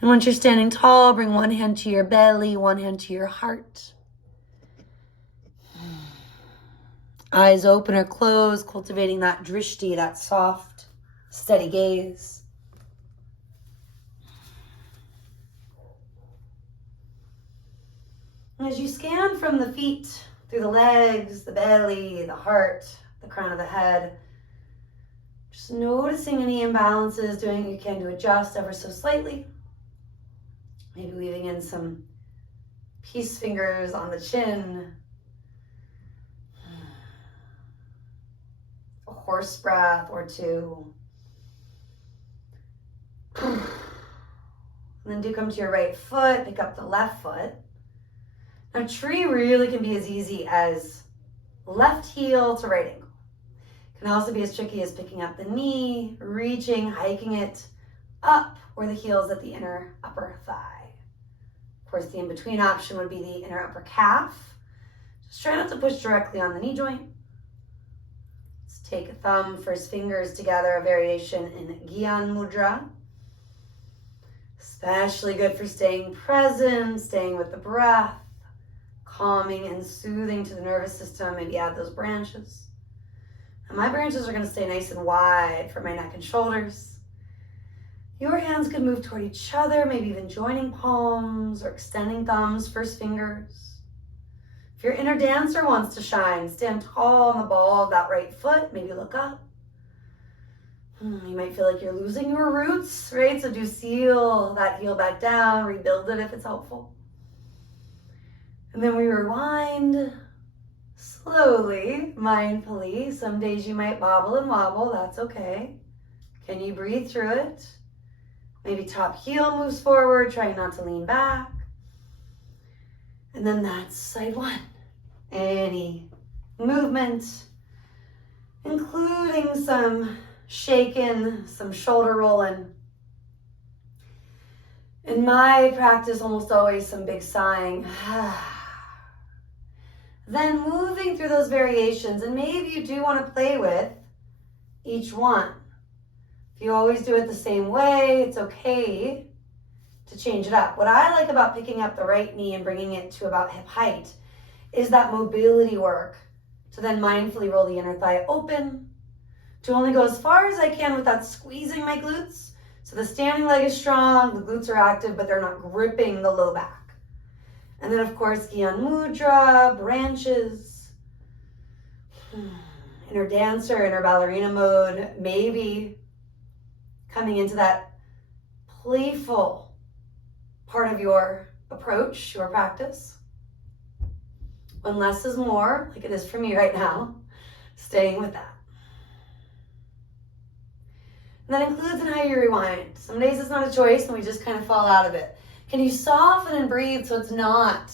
And once you're standing tall, bring one hand to your belly, one hand to your heart. Eyes open or closed, cultivating that drishti, that soft, steady gaze. And as you scan from the feet, through the legs, the belly, the heart, the crown of the head, just noticing any imbalances, doing what you can to adjust ever so slightly. Maybe weaving in some peace fingers on the chin. A horse breath or two. And then do come to your right foot, pick up the left foot. Now tree really can be as easy as left heel to right ankle. Can also be as tricky as picking up the knee, reaching, hiking it up where the heel is at the inner upper thigh. Of course, the in-between option would be the inner upper calf. Just try not to push directly on the knee joint. Let's take a thumb, first fingers together, a variation in Gyan Mudra. Especially good for staying present, staying with the breath, calming and soothing to the nervous system. Maybe add those branches. And my branches are going to stay nice and wide for my neck and shoulders. Your hands can move toward each other, maybe even joining palms or extending thumbs, first fingers. If your inner dancer wants to shine, stand tall on the ball of that right foot, maybe look up. You might feel like you're losing your roots, right? So do seal that heel back down, rebuild it if it's helpful. And then we rewind slowly, mindfully. Some days you might bobble and wobble, that's okay. Can you breathe through it? Maybe top heel moves forward, trying not to lean back. And then that's side one. Any movement, including some shaking, some shoulder rolling. In my practice, almost always some big sighing. Then moving through those variations, and maybe you do want to play with each one. If you always do it the same way, it's okay to change it up. What I like about picking up the right knee and bringing it to about hip height is that mobility work to then mindfully roll the inner thigh open, to only go as far as I can without squeezing my glutes. So the standing leg is strong, the glutes are active, but they're not gripping the low back. And then of course, Gyan Mudra, branches, inner dancer, inner ballerina mode, maybe coming into that playful part of your approach, your practice. When less is more, like it is for me right now, staying with that. And that includes in how you rewind. Some days it's not a choice and we just kind of fall out of it. Can you soften and breathe so it's not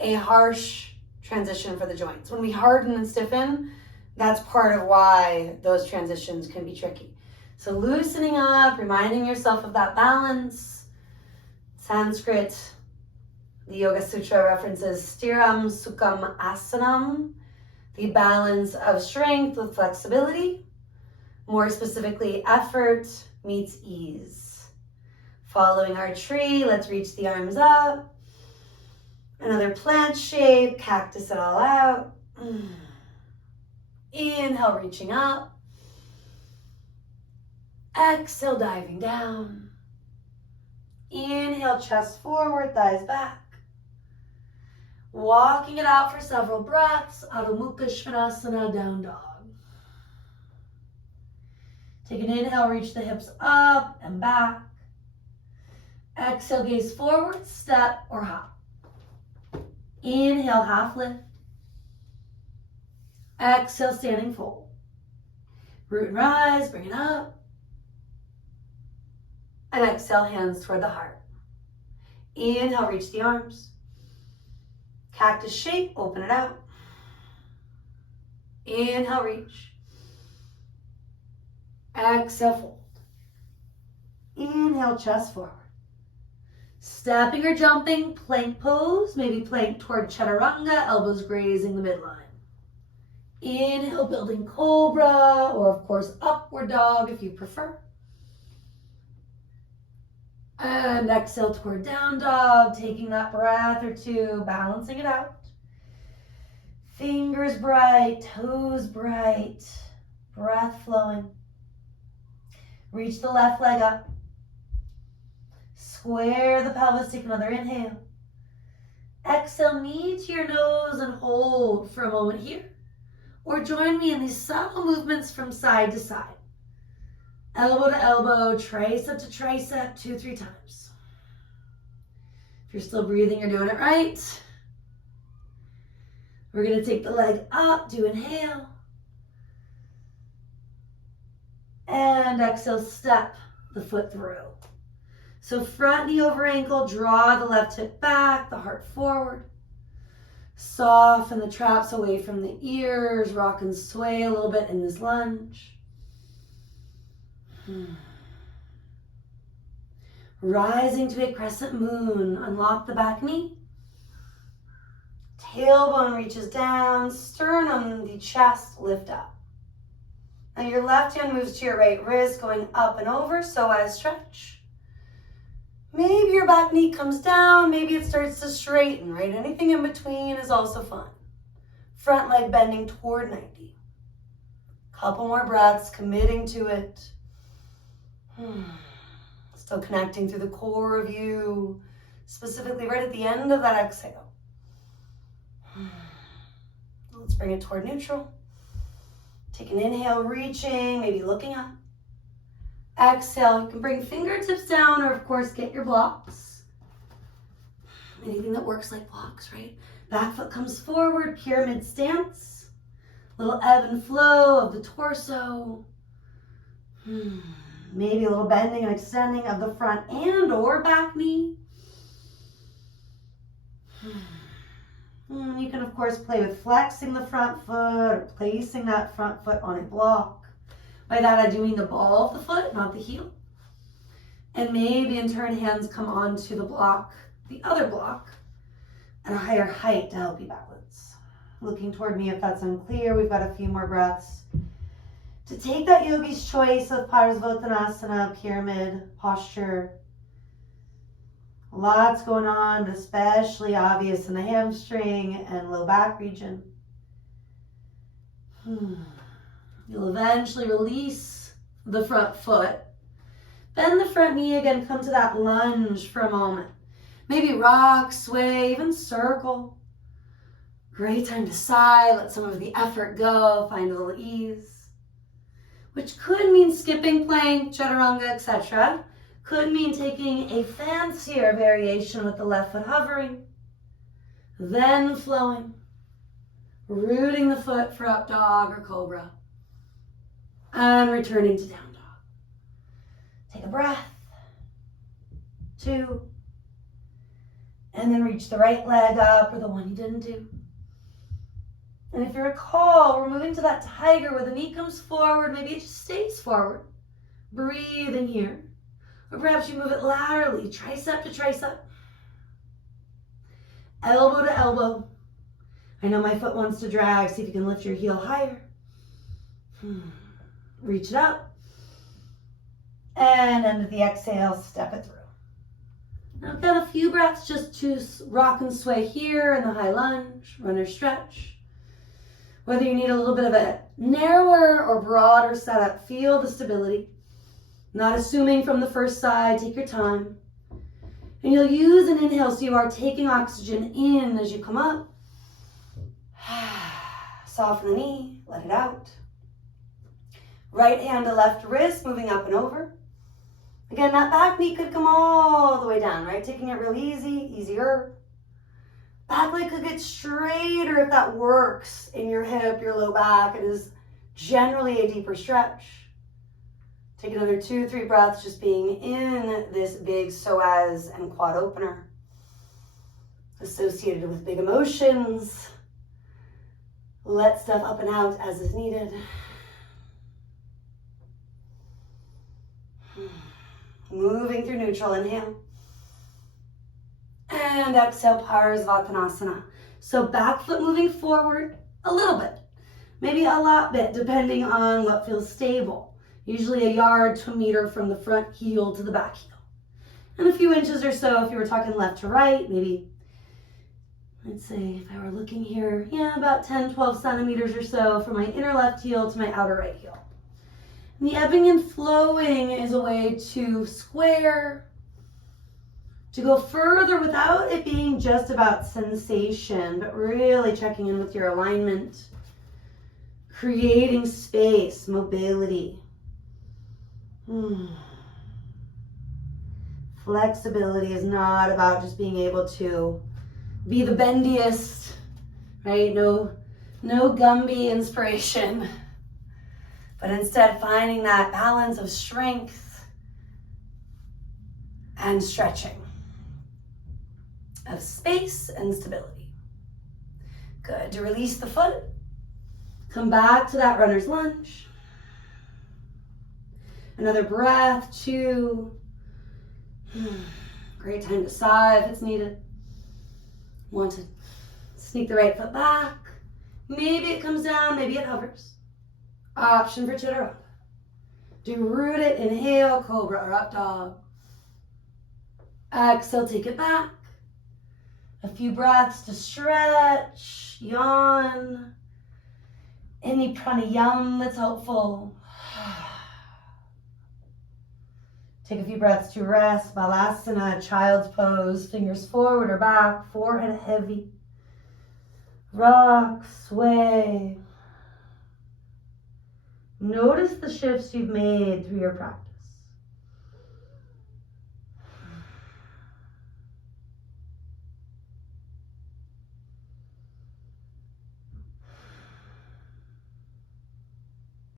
a harsh transition for the joints? When we harden and stiffen, that's part of why those transitions can be tricky. So loosening up, reminding yourself of that balance. Sanskrit, the Yoga Sutra references Stiram Sukham Asanam, the balance of strength with flexibility. More specifically, effort meets ease. Following our tree, let's reach the arms up. Another plant shape, cactus it all out. Inhale, reaching up. Exhale, diving down. Inhale, chest forward, thighs back. Walking it out for several breaths. Adho Mukha Svanasana, down dog. Take an inhale, reach the hips up and back. Exhale, gaze forward, step or hop. Inhale, half lift. Exhale, standing fold. Root and rise, bring it up. And exhale, hands toward the heart. Inhale, reach the arms. Cactus shape, open it out. Inhale, reach. Exhale, fold. Inhale, chest forward. Stepping or jumping, plank pose, maybe plank toward chaturanga, elbows grazing the midline. Inhale, building cobra, or of course, upward dog if you prefer. And exhale toward down dog, taking that breath or two, balancing it out. Fingers bright, toes bright, breath flowing. Reach the left leg up. Square the pelvis, take another inhale. Exhale, knee to your nose and hold for a moment here. Or join me in these subtle movements from side to side. Elbow to elbow, tricep to tricep, 2-3 times. If you're still breathing, you're doing it right. We're going to take the leg up, do inhale. And exhale, step the foot through. So front knee over ankle, draw the left hip back, the heart forward. Soften the traps away from the ears, rock and sway a little bit in this lunge. Rising to a crescent moon, unlock the back knee. Tailbone reaches down, sternum, the chest, lift up. Now your left hand moves to your right wrist, going up and over, so as stretch. Maybe your back knee comes down, maybe it starts to straighten, right? Anything in between is also fun. Front leg bending toward 90. Couple more breaths, committing to it. Still connecting through the core of you, specifically right at the end of that exhale. Let's bring it toward neutral. Take an inhale, reaching, maybe looking up. Exhale, you can bring fingertips down or of course get your blocks. Anything that works like blocks, right? Back foot comes forward, pyramid stance. Little ebb and flow of the torso. Maybe a little bending and extending of the front and or back knee. You can of course play with flexing the front foot or placing that front foot on a block. By that I do mean the ball of the foot, not the heel. And maybe in turn hands come onto the block, the other block, at a higher height to help you balance. Looking toward me if that's unclear, we've got a few more breaths. To take that yogi's choice of Parsvottanasana, pyramid posture. Lots going on, but especially obvious in the hamstring and low back region. You'll eventually release the front foot. Bend the front knee again, come to that lunge for a moment. Maybe rock, sway, even circle. Great time to sigh, let some of the effort go, find a little ease. Which could mean skipping plank, chaturanga, etc. Could mean taking a fancier variation with the left foot hovering. Then flowing. Rooting the foot for up dog or cobra. And returning to down dog. Take a breath. 2. And then reach the right leg up or the one you didn't do. And if you recall, we're moving to that tiger where the knee comes forward, maybe it just stays forward. Breathe in here. Or perhaps you move it laterally, tricep to tricep. Elbow to elbow. I know my foot wants to drag, see if you can lift your heel higher. Reach it up. And end of the exhale, step it through. Now I've got a few breaths just to rock and sway here in the high lunge, runner stretch. Whether you need a little bit of a narrower or broader setup, feel the stability. Not assuming from the first side, take your time. And you'll use an inhale so you are taking oxygen in as you come up. Soften the knee, let it out. Right hand to left wrist, moving up and over. Again, that back knee could come all the way down, right? Taking it real easy, easier. Back leg could get straighter if that works in your hip, your low back. It is generally a deeper stretch. Take another 2-3 breaths, just being in this big psoas and quad opener. Associated with big emotions. Let stuff up and out as is needed. Moving through neutral, inhale. And exhale, Parsvottanasana. So back foot moving forward a little bit. Maybe a lot bit, depending on what feels stable. Usually a yard to a meter from the front heel to the back heel. And a few inches or so if you were talking left to right, maybe, let's say if I were looking here, about 10, 12 centimeters or so from my inner left heel to my outer right heel. And the ebbing and flowing is a way to square, to go further without it being just about sensation, but really checking in with your alignment, creating space, mobility. Flexibility is not about just being able to be the bendiest, right? No Gumby inspiration, but instead finding that balance of strength and stretching, of space and stability. Good. To release the foot, come back to that runner's lunge. Another breath, 2. Great time to sigh if it's needed. Want to sneak the right foot back. Maybe it comes down, maybe it hovers. Option for chaturanga. Do rooted, inhale, cobra or up dog. Exhale, take it back. A few breaths to stretch, yawn. Any pranayama that's helpful. Take a few breaths to rest. Balasana, child's pose. Fingers forward or back. Forehead heavy. Rock, sway. Notice the shifts you've made through your practice.